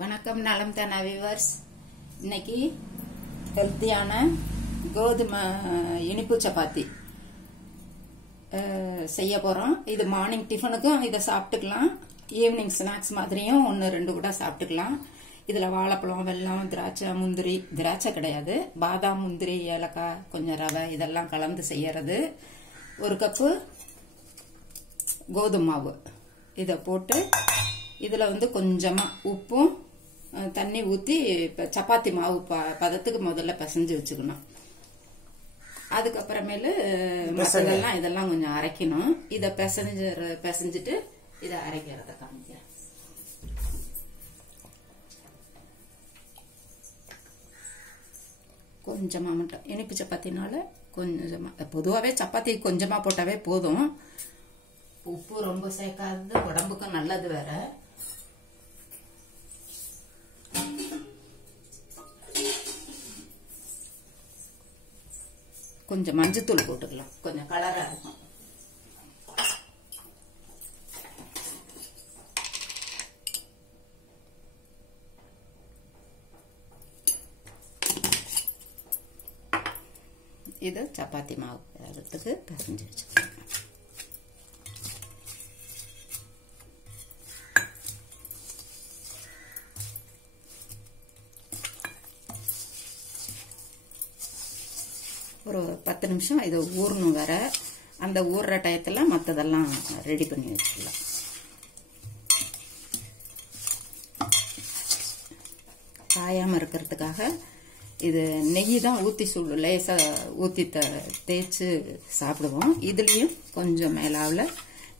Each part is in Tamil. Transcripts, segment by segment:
வணக்கம் நலம் தானா வியூவர்ஸ். இன்னைக்கு ஹெல்த்தியான கோதுமை இனிப்பு சப்பாத்தி செய்ய போறோம். இது மார்னிங் டிஃபனுக்கும் இதை சாப்பிட்டுக்கலாம், ஈவினிங் ஸ்நாக்ஸ் மாதிரியும் 1-2 கூட சாப்பிட்டுக்கலாம். இதுல வாழைப்பழம், வெல்லம், திராட்சை, முந்திரி, திராட்சை கிடையாது, பாதாம், முந்திரி, ஏலக்காய், கொஞ்சம் ரவை இதெல்லாம் கலந்து செய்யறது. 1 கப்பு கோதுமை மாவு இதை போட்டு இதுல கொஞ்சமா உப்பும் தண்ணி ஊத்தி சப்பாத்தி மாவு பதத்துக்கு முதல்ல பிசைஞ்சு வச்சுக்கணும். அதுக்கப்புறமேலு இதெல்லாம் கொஞ்சம் அரைக்கணும். இத பிசைஞ்சிட்டு இதை அரைக்கிறத காமிக்கிறேன். கொஞ்சமா மட்டும் இனிப்பு சப்பாத்தினால கொஞ்சமா, பொதுவாவே சப்பாத்தி கொஞ்சமா போட்டாவே போதும். உப்பு ரொம்ப சேர்க்காதது உடம்புக்கு நல்லது வேற. கொஞ்சம் மஞ்சத்தூள் போட்டுக்கலாம், கொஞ்சம் கலரா இருக்கும். இது சப்பாத்தி மாவு எடுத்துக்கு பிசைஞ்சு வச்சுக்கலாம். ஒரு 10 நிமிஷம் இதை ஊறணும் வேற. அந்த ஊறுற டயத்துல மற்றதெல்லாம் ரெடி பண்ணி வச்சுக்கலாம். காயாம இருக்கிறதுக்காக இது நெய் தான் ஊத்தி லேசா ஊத்தி தேய்ச்சி சாப்பிடுவோம். இதுலயும் கொஞ்சம் மேலாவில்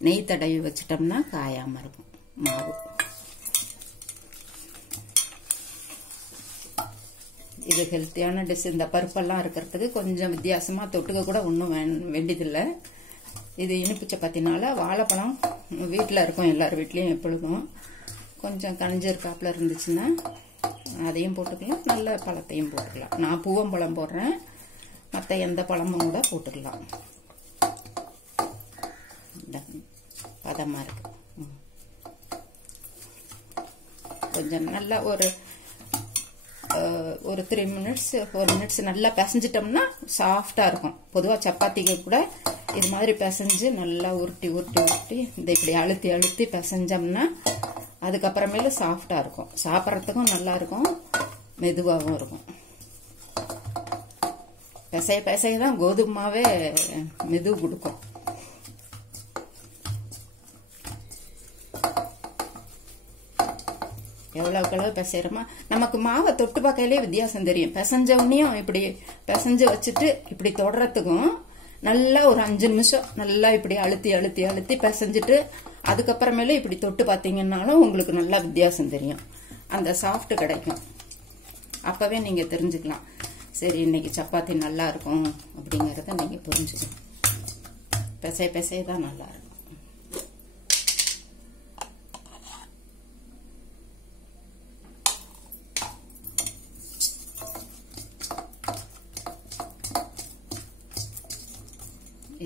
நெய் தடவி வச்சிட்டோம்னா காயாம இருக்கும் மாவு. இது ஹெல்த்தியான டிஷ். இந்த பருப்பெல்லாம் இருக்கிறதுக்கு கொஞ்சம் வித்தியாசமா தொட்டுக்க கூட ஒன்றும் வேண்டியதில்லை. இது இனிப்பு சப்பாத்தினால வாழைப்பழம் வீட்டில் இருக்கும், எல்லார் வீட்லயும் எப்பொழுதும். கொஞ்சம் கனிஞ்சிருக்காப்புல இருந்துச்சுன்னா அதையும் போட்டுக்கலாம், நல்ல பழத்தையும் போட்டுக்கலாம். நான் பூவம்பழம் போடுறேன், மற்ற எந்த பழமும் கூட போட்டுக்கலாம். பதமா இருக்கு. கொஞ்சம் நல்லா ஒரு 3 மினிட்ஸ் 4 மினிட்ஸ் நல்லா பிசைஞ்சிட்டோம்னா சாஃப்டா இருக்கும். பொதுவா சப்பாத்திக்கு கூட இது மாதிரி பிசைஞ்சு நல்லா உருட்டி இந்த இப்படி அழுத்தி அழுத்தி பிசைஞ்சோம்னா அதுக்கப்புறமேல சாஃப்டா இருக்கும். சாப்பிட்றதுக்கும் நல்லா இருக்கும், மெதுவாகவும் இருக்கும். பிசைய தான் கோதுமாவே மெது கொடுக்கும். எவ்வளவு பிசைறோமா நமக்கு மாவை தொட்டு பார்க்கையிலே வித்தியாசம் தெரியும். பிசைஞ்சவனையும் இப்படி பிசைஞ்சு வச்சுட்டு இப்படி தொடறதுக்கும் நல்லா ஒரு 5 நிமிஷம் நல்லா இப்படி அழுத்தி அழுத்தி அழுத்தி பிசைஞ்சிட்டு அதுக்கப்புறமேல இப்படி தொட்டு பார்த்தீங்கன்னாலும் உங்களுக்கு நல்லா வித்தியாசம் தெரியும். அந்த சாஃப்ட் கிடைக்கும். அப்பவே நீங்க தெரிஞ்சுக்கலாம், சரி இன்னைக்கு சப்பாத்தி நல்லா இருக்கும் அப்படிங்கறத நீங்க புரிஞ்சுக்கணும். பிசைய தான் நல்லா இருக்கும்.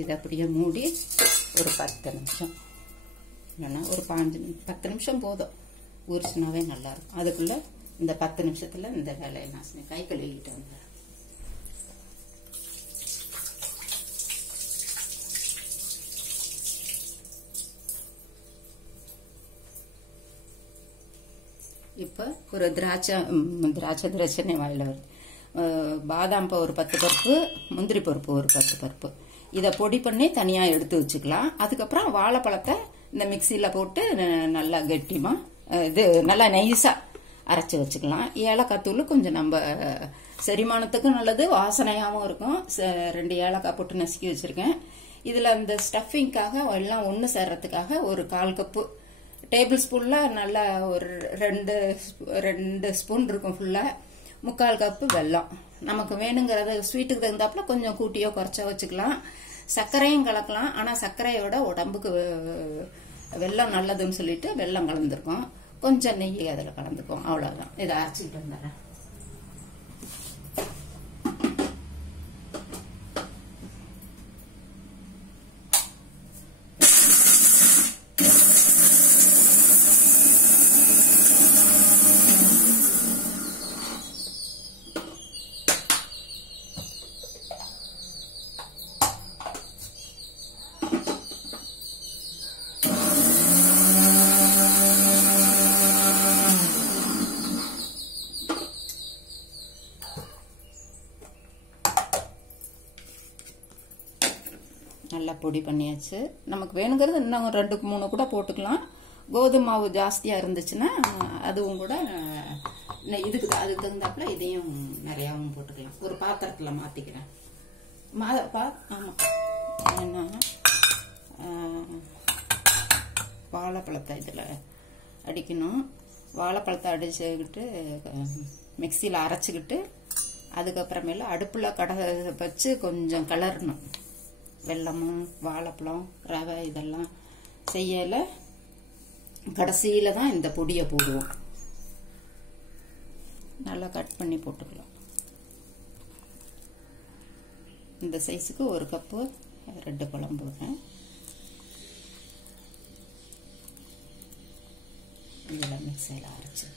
இதை அப்படியே மூடி ஒரு 10 நிமிஷம் இல்லைன்னா ஒரு 10 நிமிஷம் போதும், ஊறிச்சுனாவே நல்லா இருக்கும். அதுக்குள்ள இந்த 10 நிமிஷத்துல இந்த வேலையை நான் கை கழுவிட்டு வந்தேன். இப்ப ஒரு திராட்சை வாயில வருது. பாதாம் ஒரு 10 பருப்பு, முந்திரி பருப்பு ஒரு 10 பருப்பு, இதை பொடி பண்ணி தனியா எடுத்து வச்சுக்கலாம். அதுக்கப்புறம் வாழைப்பழத்தை இந்த மிக்சியில போட்டு நல்லா கெட்டிமா இது நல்லா நைஸா அரைச்சு வச்சுக்கலாம். ஏலக்காய் தூள் கொஞ்சம் நம்ம செரிமானத்துக்கும் நல்லது, வாசனையாகவும் இருக்கும். 2 ஏலக்காய் போட்டு நசுக்கி வச்சிருக்கேன். இதுல இந்த ஸ்டஃபிங்காக எல்லாம் ஒண்ணு சேர்றதுக்காக ஒரு 1/4 கப்பு டேபிள் ஸ்பூன்ல நல்லா ஒரு 2 ஸ்பூன் இருக்கும் ஃபுல்லா. 3/4 கப்பு வெல்லம். நமக்கு வேணுங்கிறத ஸ்வீட்டுக்கு தகுந்தாப்புல கொஞ்சம் கூட்டியோ குறைச்சோ வச்சுக்கலாம். சர்க்கரையும் கலக்கலாம், ஆனா சர்க்கரையோட உடம்புக்கு வெல்லம் நல்லதுன்னு சொல்லிட்டு வெல்லம் கலந்துருக்கோம். கொஞ்சம் நெய் அதில் கலந்துக்கும், அவ்வளவுதான். இதை அரைச்சிக்கிட்டு வந்துடுறேன். பொடி பண்ணியாச்சு. நமக்கு வேணுங்கிறது இன்னும் 2-3 கூட போட்டுக்கலாம். கோதுமை மாவு ஜாஸ்தியா இருந்துச்சுன்னா அதுவும் கூட இதுக்கு அதுக்கு தகுந்தாப்புல இதையும் நிறையாவும் போட்டுக்கலாம். ஒரு பாத்திரத்துல மாத்திக்கிறேன். ஆமா, ஏன்னா வாழைப்பழத்தை இதுல அடிக்கணும். வாழைப்பழத்தை அடிச்சுக்கிட்டு மிக்சியில் அரைச்சிக்கிட்டு அதுக்கப்புறமேல அடுப்பில் கடை வச்சு கொஞ்சம் கிளறணும். வெல்லமும் வாழைப்பழம் ரவை இதெல்லாம் செய்யல கடைசியில தான் இந்த பொடியை போடுவோம். நல்லா கட் பண்ணி போட்டுக்கலாம். இந்த சைஸுக்கு 1 கப்பு ரெட் பழம் போடுறேன். இதில் மிக்சியில் அரைச்சிக்கலாம்.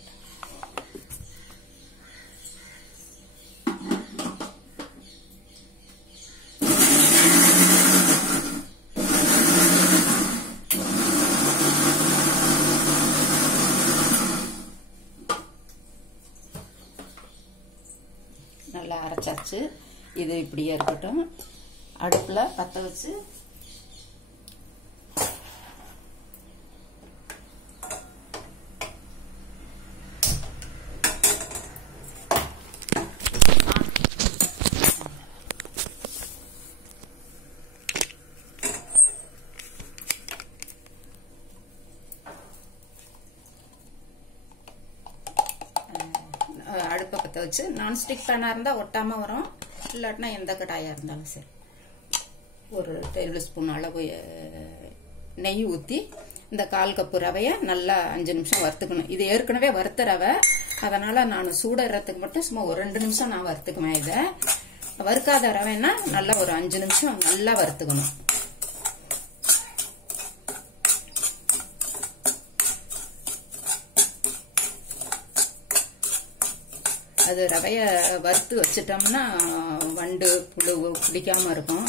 நல்லா அரைச்சாச்சு. இது இப்படியே இருக்கட்டும். அடுப்பில் பற்ற வச்சு அடுப்பை பற்ற வச்சு நான்ஸ்டிக் பேனா இருந்தால் ஒட்டாமல் வரும். இல்லாட்டினா எந்த கடாயாக இருந்தாலும் சரி 1 டேபிள் ஸ்பூன் அளவு நெய் ஊற்றி இந்த 1/4 கப்பு ரவையை நல்லா 5 நிமிஷம் வறுத்துக்கணும். இது ஏற்கனவே வறுத்த ரவை, அதனால நான் சூடுறதுக்கு மட்டும் சும்மா ஒரு 2 நிமிஷம் நான் வறுத்துக்குவேன். இதை வறுக்காத ரவைன்னா நல்லா ஒரு 5 நிமிஷம் நல்லா வறுத்துக்கணும். அது ரவைய வறுத்து வச்சிட்டோம்னா வண்டு புழு பிடிக்காம இருக்கும்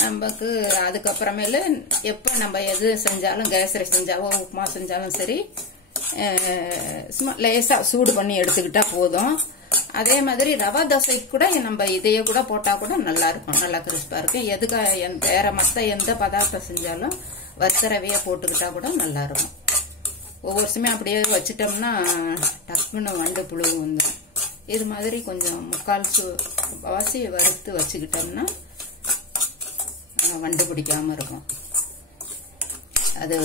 நமக்கு. அதுக்கப்புறமேல எப்போ நம்ம எது செஞ்சாலும் கேசரி செஞ்சாலும் உப்புமா செஞ்சாலும் சரி சும்மா லேசா சூடு பண்ணி எடுத்துக்கிட்டா போதும். அதே மாதிரி ரவா தோசைக்கு கூட நம்ம இதையே கூட போட்டா கூட நல்லா இருக்கும், நல்லா கிறிஸ்பா இருக்கும். எதுக்கு வேற மற்ற எந்த பதார்த்தம் செஞ்சாலும் வறுத்த ரவையை போட்டுக்கிட்டா கூட நல்லா இருக்கும். ஒவ்வொரு சமயம் அப்படியே வச்சிட்டோம்னா டக்குன்னு வண்டு புழு வந்துடும். இது மாதிரி கொஞ்சம் 3/4 வாசி வறுத்து வச்சுக்கிட்டோம்னா வண்டு பிடிக்காம இருக்கும். அது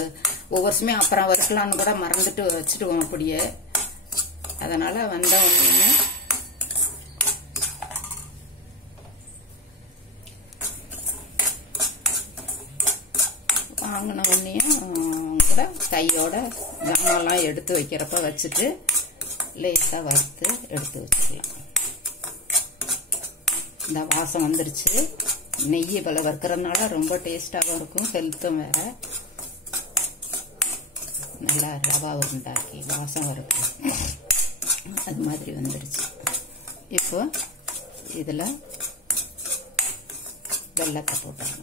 ஒவ்வொரு சமயம் அப்புறம் வறுக்கலான்னு கூட மறந்துட்டு வச்சுடுவோம் அப்படியே. அதனால வந்த ஒன்று வாங்கின ஒன்றையும் கூட கையோட ஜாமான்லாம் எடுத்து வைக்கிறப்ப வச்சுட்டு லேசாக வறுத்து எடுத்து வச்சுக்கலாம். இந்த வாசம் வந்துருச்சு. நெய் பல வறுக்கிறதுனால ரொம்ப டேஸ்டாகவும் இருக்கும், ஹெல்த்தும் வேற. நல்லா ரவா உருண்டாக்கி வாசம் வறுக்கும் அது மாதிரி வந்துருச்சு. இப்போ இதில் வெல்லத்தை போட்டாங்க.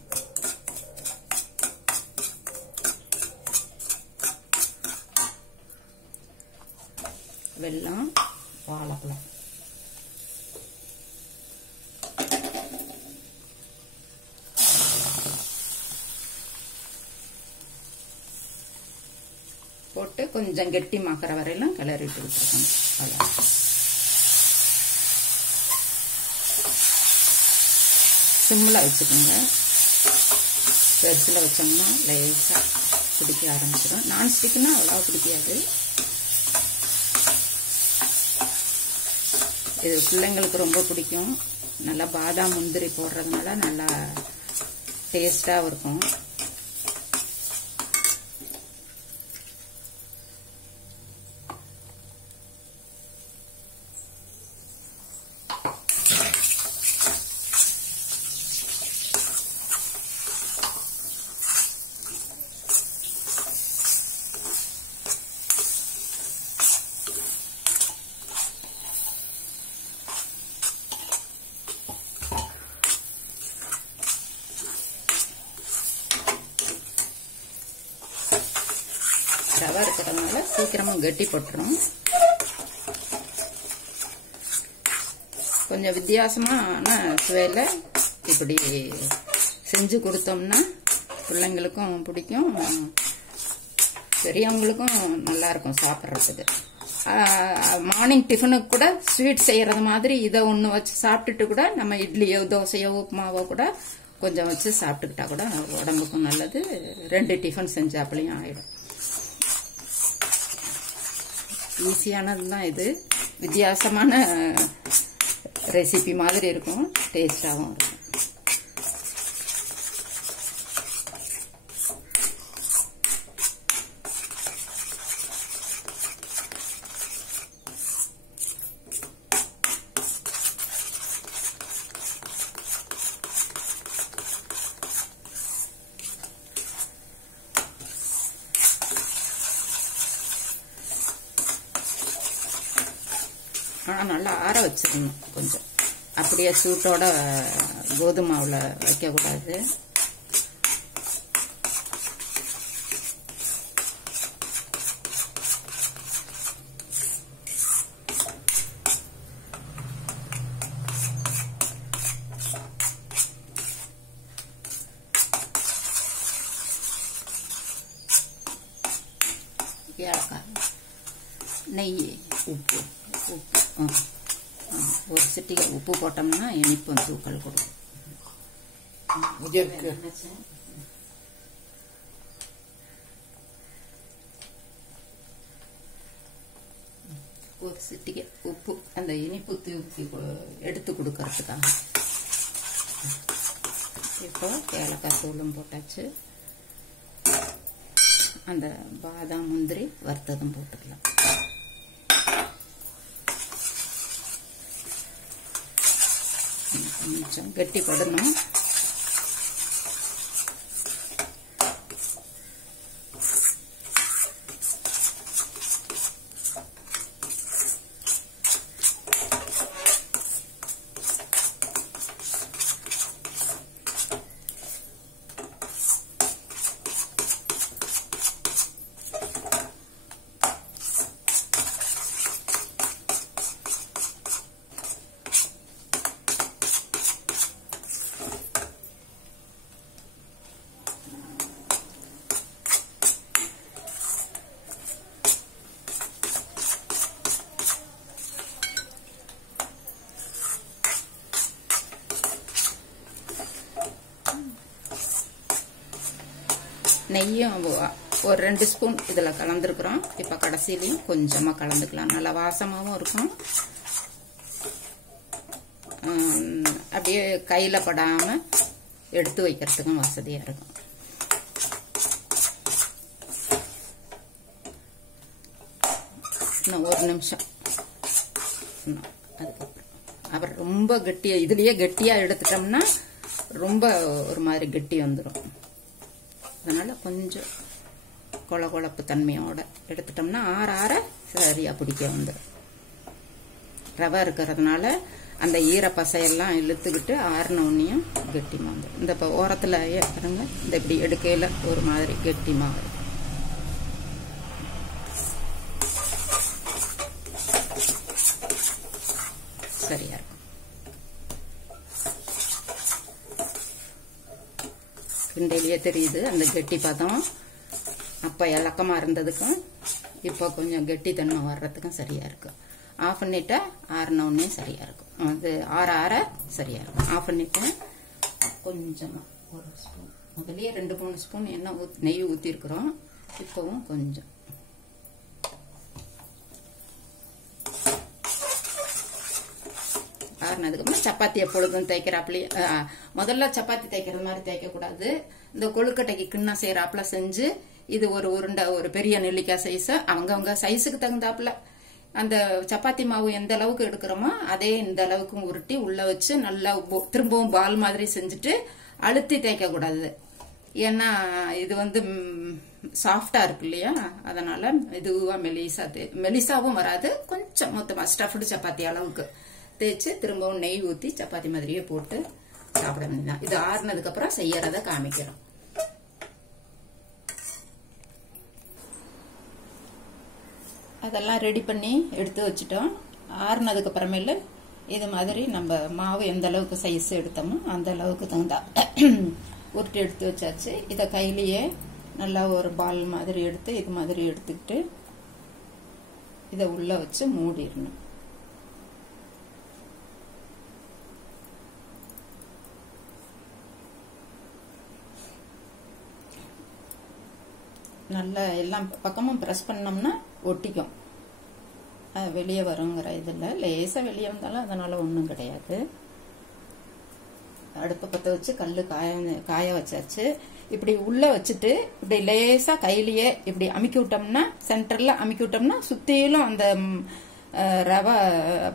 வெல்லம் வாழைப்பழம் போட்டு கொஞ்சம் கெட்டிமாக்குற வரையிலும் கிளறிட்டு விட்டுருக்கணும். சிம்மில் வச்சுக்கோங்க. பெருசில் வச்சோம்னா லேசாக பிடிக்க ஆரம்பிச்சிடும். நான்ஸ்டிக்னா அவ்வளோ பிடிக்காது. இது பிள்ளைங்களுக்கு ரொம்ப பிடிக்கும். நல்லா பாதாம் முந்திரி போடுறதுனால நல்லா டேஸ்டாக இருக்கும். ரவா இருக்கிறதுனால சீக்கிரமா கட்டி போட்டுரும். கொஞ்சம் வித்தியாசமான சுவையில இப்படி செஞ்சு கொடுத்தோம்னா பிள்ளைங்களுக்கும் பிடிக்கும், பெரியவங்களுக்கும் நல்லா இருக்கும் சாப்பிட்றதுக்கு. மார்னிங் டிஃபனுக்கு கூட ஸ்வீட் செய்யறது மாதிரி இதை ஒன்று வச்சு சாப்பிட்டுட்டு கூட நம்ம இட்லியோ தோசையோ உப்புமாவோ கூட கொஞ்சம் வச்சு சாப்பிட்டுக்கிட்டா கூட உடம்புக்கும் நல்லது. 2 டிஃபன் செஞ்சாப்புலையும் ஆயிடும். ஈஸியானது தான் இது. வித்தியாசமான ரெசிபி மாதிரி இருக்கும், டேஸ்டாகவும் இருக்கும். ஆனால் நல்லா ஆற வச்சிடணும் கொஞ்சம். அப்படியே சூட்டோட கோதுமை மாவில் வைக்கக்கூடாது. ஏலக்காய், நெய், உப்பு ஒரு சிட்டிகை உப்பு போட்டோம்னா இனிப்பு தூக்கல் கொடுக்கும். ஒரு சிட்டிகை உப்பு அந்த இனிப்பு தூக்கி எடுத்து கொடுக்கறதுக்காக. இப்போ ஏலக்காய் தூளும் போட்டாச்சு. அந்த பாதாம் முந்திரி வறுத்ததும் போட்டுக்கலாம். கொஞ்சம் கெட்டி படணும். நெய்யும் ஒரு 2 ஸ்பூன் இதில் கலந்துருக்குறோம். இப்போ கடைசியிலையும் கொஞ்சமாக கலந்துக்கலாம். நல்லா வாசமாகவும் இருக்கும். அப்படியே கையில் படாமல் எடுத்து வைக்கிறதுக்கும் வசதியாக இருக்கும். இன்னும் 1 நிமிஷம். அதுக்கப்புறம் அப்புறம் ரொம்ப கெட்டியாக இதுலேயே கெட்டியாக எடுத்துட்டோம்னா ரொம்ப ஒரு மாதிரி கெட்டி வந்துடும். அதனால கொஞ்சம் கொழப்பு தன்மையோட எடுத்துட்டோம்னா ஆற சரியா பிடிக்க வந்துடும். ரவை இருக்கிறதுனால அந்த ஈரப்பசையெல்லாம் இழுத்துக்கிட்டு ஆறின உடனேயும் கெட்டிமா வந்துடும். இந்த இப்போ ஓரத்தில் பாருங்க, இந்த இப்படி எடுக்கையில் ஒரு மாதிரி கெட்டிமா வரும். சரியா இருக்கும். கிண்டையிலேயே தெரியுது அந்த கெட்டி பதம். அப்போ இலக்கமா இருந்ததுக்கும் இப்போ கொஞ்சம் கெட்டி தன்மை வர்றதுக்கும் சரியா இருக்கும். ஆஃப் பண்ணிட்டா ஆறின உடனே சரியா இருக்கும். அது ஆற சரியா இருக்கும். ஆஃப் பண்ணிட்டு கொஞ்சமா 1 ஸ்பூன், முதல்லயே 2-3 ஸ்பூன் நெய் ஊற்றிருக்கிறோம். இப்பவும் கொஞ்சம் ஆறுனதுக்கப்புறம் சப்பாத்தி எப்பொழுதும் தேய்க்கிறாப்புல முதல்ல சப்பாத்தி தேய்க்கிற மாதிரி தேய்க்கக்கூடாது. இந்த கொழுக்கட்டைக்கு கிண்ணம் செய்யறாப்புல செஞ்சு இது ஒரு உருண்டை, ஒரு பெரிய நெல்லிக்காய் சைஸ், அவங்கவுங்க சைஸுக்கு தகுந்தாப்புல அந்த சப்பாத்தி மாவு எந்த அளவுக்கு எடுக்கிறோமோ அதே இந்த அளவுக்கு உருட்டி உள்ள வச்சு நல்லா திரும்பவும் பால் மாதிரி செஞ்சுட்டு அழுத்தி தேய்க்க கூடாது. ஏன்னா இது வந்து சாஃப்டா இருக்கு இல்லையா, அதனால இதுவா மெலிசாவும் வராது. கொஞ்சம் மொத்தமா ஸ்டஃப்டு சப்பாத்தி அளவுக்கு தேய்ச்சி திரும்பவும் நெய் ஊற்றி சப்பாத்தி மாதிரியே போட்டு சாப்பிட வேண்டியதான். இது ஆறுனதுக்கு அப்புறம் செய்யறத காமிக்கிறோம். அதெல்லாம் ரெடி பண்ணி எடுத்து வச்சுட்டோம். ஆறுனதுக்கு அப்புறமேல இது மாதிரி நம்ம மாவு எந்த அளவுக்கு சைஸ் எடுத்தோமோ அந்த அளவுக்கு தகுந்தா உருட்டி எடுத்து வச்சாச்சு. இதை கையிலேயே நல்லா ஒரு பால் மாதிரி எடுத்து இது மாதிரி எடுத்துக்கிட்டு இதை உள்ள வச்சு மூடிடணும். நல்லா எல்லாம் பக்கமும் ப்ரெஸ் பண்ணோம்னா ஒட்டிக்கும், வெளியே வருங்கிற இதில் லேசாக வெளியே வந்தாலும் அதனால ஒன்றும் கிடையாது. அடுப்பை பற்ற வச்சு கல் காய வச்சாச்சு. இப்படி உள்ள வச்சுட்டு இப்படி லேசா கையிலேயே இப்படி அமுக்கி விட்டோம்னா, சென்டர்ல அமுக்கி விட்டோம்னா சுத்திலும் அந்த ரவை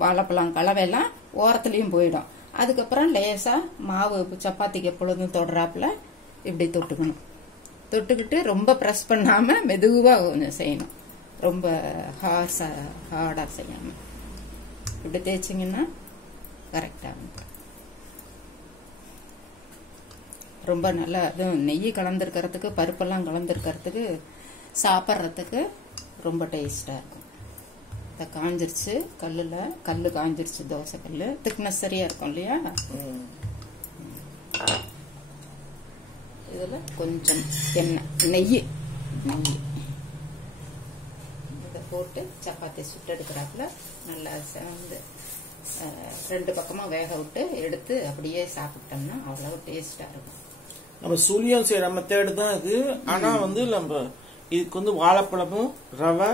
வாழைப்பழம் கலவையெல்லாம் ஓரத்துலயும் போயிடும். அதுக்கப்புறம் லேசா மாவு சப்பாத்திக்கு எப்பொழுதும் தொடுறாப்புல இப்படி தொட்டுக்கணும். தொட்டுக்கிட்டு ரொம்ப ப்ரெஸ் பண்ணாம மெதுவா கொஞ்சம் செய்யணும், ரொம்ப ஹார்டா செய்யாம இப்படி தேய்ச்சிங்கன்னா கரெக்டாகும். ரொம்ப நல்லா அதுவும் நெய் கலந்துருக்கிறதுக்கு பருப்பெல்லாம் கலந்துருக்கிறதுக்கு சாப்பிட்றதுக்கு ரொம்ப டேஸ்டா இருக்கும். இதை காஞ்சிருச்சு, கல்லு காஞ்சிருச்சு, தோசை கல்லு திக்னஸ் சரியா இருக்கும் இல்லையா. இதுல கொஞ்சம் எண்ணெய் நெய் இதை போட்டு சப்பாத்தி சுட்டு எடுக்கிறாப்புல நல்லா சேர்ந்து ரெண்டு பக்கமா வேக விட்டு எடுத்து அப்படியே சாப்பிட்டோம்னா அவ்வளவு டேஸ்டா இருக்கும். நம்ம சுழியம் செய்யற மெத்தேடு தான் இது. ஆனா நம்ம இதுக்கு வாழைப்பழமும் ரவை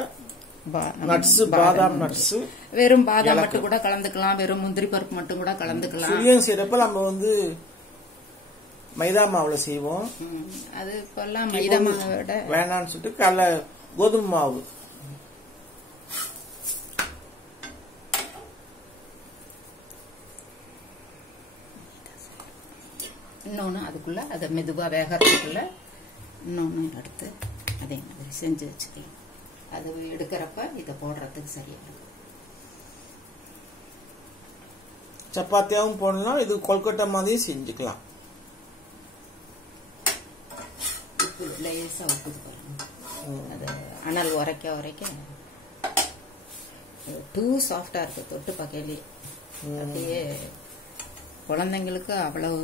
நட்ஸ், பாதாம் நட்ஸ், வெறும் பாதாம் மட்டும் கூட கலந்துக்கலாம், வெறும் முந்திரி பருப்பு மட்டும் கூட கலந்துக்கலாம். சுழியம் செய்யறப்ப நம்ம மைதா மாவுல செய்வோம். அது இப்பெல்லாம் மைதா மாவோட வேணான்னு சொல்லிட்டு கோதுமை மாவு இன்னொன்னு அதுக்குள்ள அதை மெதுவா வேகறதுக்குள்ள இன்னொன்னு எடுத்து அதே மாதிரி செஞ்சு வச்சுக்கலாம். அது எடுக்கிறப்ப இதை போடுறதுக்கு சரியா இருக்கும். சப்பாத்தியாவும் போடலாம், இது கொல்கட்டை மாதிரியும் செஞ்சுக்கலாம். உப்பு லேசா உப்புது பாருங்க, அது அனல் உரைக்க டூ சாஃப்டா இருக்கு. தொட்டு பக்கையிலே அப்படியே குழந்தைங்களுக்கு அவ்வளவு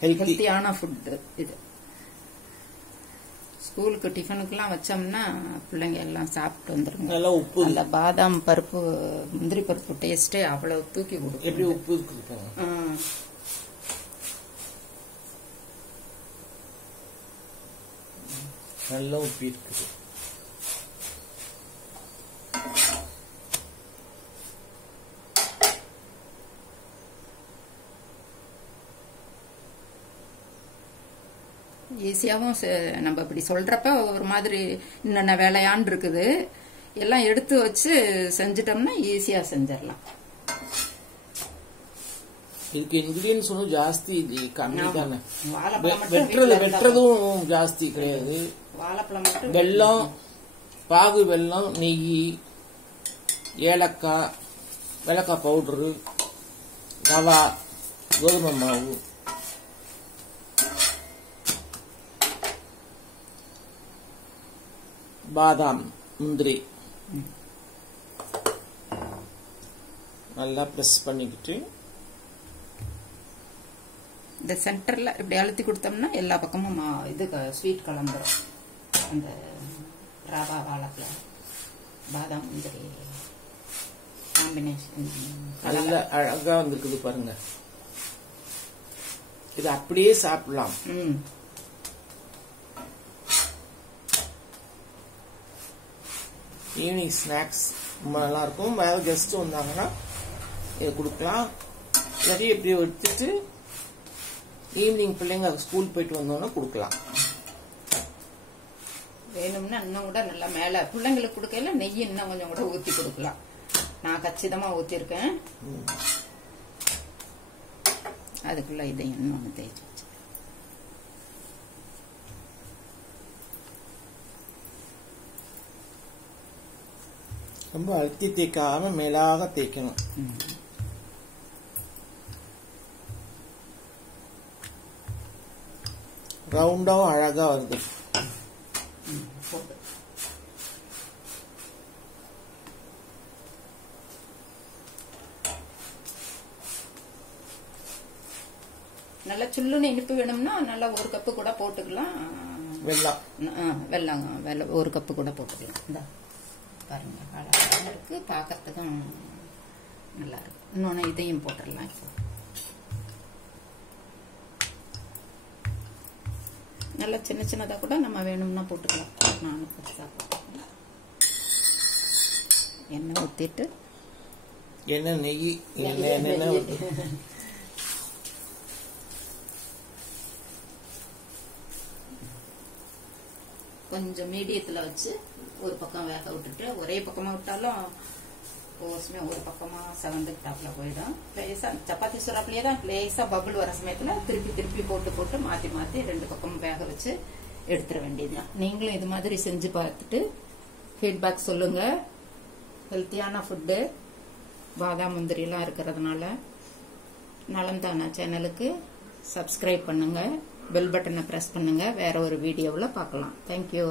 ஹெல்த்தியான ஃபுட் இது. ஸ்கூலுக்கு டிஃபனுக்குலாம் வச்சோம்னா பிள்ளைங்க எல்லாம் சாப்பிட்டு வந்துருங்க. நல்லா உப்பு, நல்ல பாதாம் பருப்பு முந்திரி பருப்பு டேஸ்டே அவ்வளவு தூக்கி கொடுக்கும். எப்படி உப்பு இருக்கு, நல்லா உப்பு இருக்குது. ஈஸியாவும் நம்ம இப்படி சொல்றப்ப ஒரு மாதிரி இன்னென்ன வேலையான் இருக்குது, எல்லாம் எடுத்து வச்சு செஞ்சிட்டோம்னா ஈஸியா செஞ்சிடலாம். இதுக்கு இன்கிரீடியன்ஸ் ஒன்றும் ஜாஸ்தி கம்மி தானே, வாழைப்பழம் வெட்டுறதும் ஜாஸ்தி கிடையாது. வாழைப்பழம் மட்டும் வெல்லம், பாகு வெல்லம், நெய், ஏலக்காய், ஏலக்காய் பவுடரு, ரவா, கோதுமை மாவு, பாதாம், முந்திரி நல்லா பிரஸ் பண்ணிக்கிட்டு இந்த சென்டர்ல இப்படி அழுத்தி கொடுத்தோம்னா எல்லா பக்கமும் இது ஸ்வீட் கலந்துரும். அந்த ரவா வாழைப்பழம் பாதாம் முந்திரி காம்பினேஷன் நல்ல அழகா வந்துருக்குது பாருங்க. இது அப்படியே சாப்பிடலாம். ஈவினிங் ஸ்நாக்ஸ் ரொம்ப நல்லா இருக்கும். வேற கெஸ்ட் வந்தாங்கன்னா இதை கொடுக்கலாம். இல்லாட்டி எப்படி எடுத்துட்டு ஈவினிங் பிள்ளைங்க ஸ்கூல் போயிட்டு வந்தோன்னா கொடுக்கலாம். வேணும்னா இன்னும் கூட நல்லா மேல பிள்ளைங்களுக்கு கொடுக்கல நெய் இன்னும் கொஞ்சம் கூட ஊத்தி கொடுக்கலாம். நான் கச்சிதமா ஊத்திருக்கேன். அதுக்குள்ள இதை இன்னொன்னு தேய்ச்சி வச்சு ரொம்ப அழுத்தி தேய்க்காம மேலாக தேய்க்கணும். ரவுண்டாவும் அழகா வருது. நல்லா சுள்ளுன்னு இனிப்பு வேணும்னா நல்லா 1 கப்பு கூட போட்டுக்கலாம். வெல்லம் 1 கப்பு கூட போட்டுக்கலாம். இந்த பாருங்க அழகா இருக்கு, பார்க்கறதுக்கும் நல்லா இருக்கு. இன்னொன்னு இதையும் போட்டுடலாம். இப்போ நல்லா சின்ன சின்னதா கூட நம்ம வேணும்னா போட்டுக்கலாம். நானும் பெருசா போட்டுக்கலாம். எண்ணெய் ஊத்திட்டு நெய் கொஞ்சம் மீடியத்துல வச்சு ஒரு பக்கம் வேக விட்டுட்டு, ஒரே பக்கமா விட்டாலும் கோசுமே ஒரு பக்கமா செவந்துட்டாப்ல போயிடும். லேசா சப்பாத்தி சுறாப்லயே தான் லேசா பபுள் வர சமயத்துல திருப்பி திருப்பி போட்டு மாத்தி மாத்தி 2 பக்கமும் வேக வச்சு எடுத்துட வேண்டியதுதான். நீங்களும் இது மாதிரி செஞ்சு பார்த்துட்டு ஃபீட்பேக் சொல்லுங்க. ஹெல்த்தியான ஃபுட்டு, பாதாம் முந்திரி எல்லாம் இருக்கிறதுனால. நலம்தானா சேனலுக்கு சப்ஸ்கிரைப் பண்ணுங்க, பெல் பட்டனை பிரஸ் பண்ணுங்க. வேற ஒரு வீடியோவில் பார்க்கலாம். தேங்க்யூ.